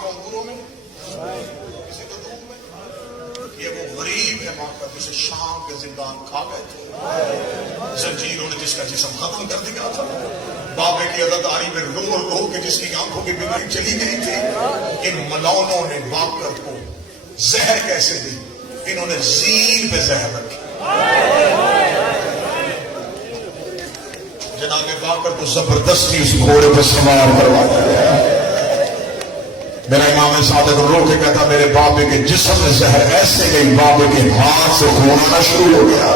کو انگوروں میں کسی کو دودھ میں. یہ وہ غریب ہے باقر جسے شام کے زندان کھا گئے تھے, زنجیروں نے جس کا جسم ختم کر دیا تھا, بابے کی عزاداری میں رو رو کے جس کی آنکھوں کی بیماری چلی گئی تھی. ان ملونوں نے باقر کو زہر کیسے دی؟ انہوں نے زین پہ زہر رکھی. جناب باقر کو زبردستی اس گھوڑے پہ سوار کروایا گیا. میرا امام صادق رو کے کہتا میرے بابے کے جسم میں زہر ایسے گئی بابے کے ہاتھ سے خون آنا شروع ہو گیا,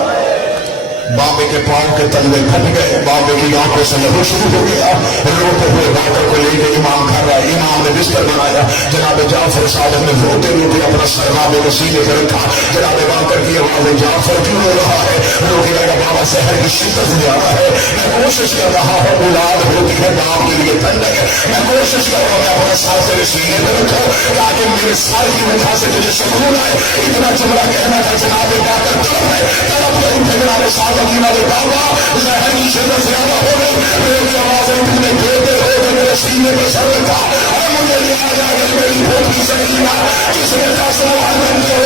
بابے کے پاؤں کے تلوے پھٹ گئے, بابے کی آنکھوں سے لہو شروع ہو گیا. روتے ہوئے باقر کو لے کے امام گھر آئے, امام نے بستر بنایا. جناب جعفر صادق نے روتے روتے اپنا سر بابے کے سینے پہ رکھا. جناب باقر کی آواز جعفر کیوں رو رہا ہے؟ رو کے لگا بابا زہر کی شدت زیادہ ہے, میں کوشش کر رہا ہوں, اولاد ہوتی ہے باپ کے لیے ٹھنڈک ہے, میں کوشش کر رہا ہوں میں اپنا سر تیرے سینے پہ رکھوں تاکہ میرے سر کی وجہ سے تجھے سکون آئے. اتنا جملہ کہنا تھا جناب باقر طرف ہے طرف ہے جناب صادق بابا زہر کی شدت زیادہ ہو گئی. میری آوازیں تمہیں دیتے ہو کہ میرے سینے پہ سر رکھا اور مجھے لیا جا کہ میری بھوکی سکینہ جس نے فیصلہ بن کے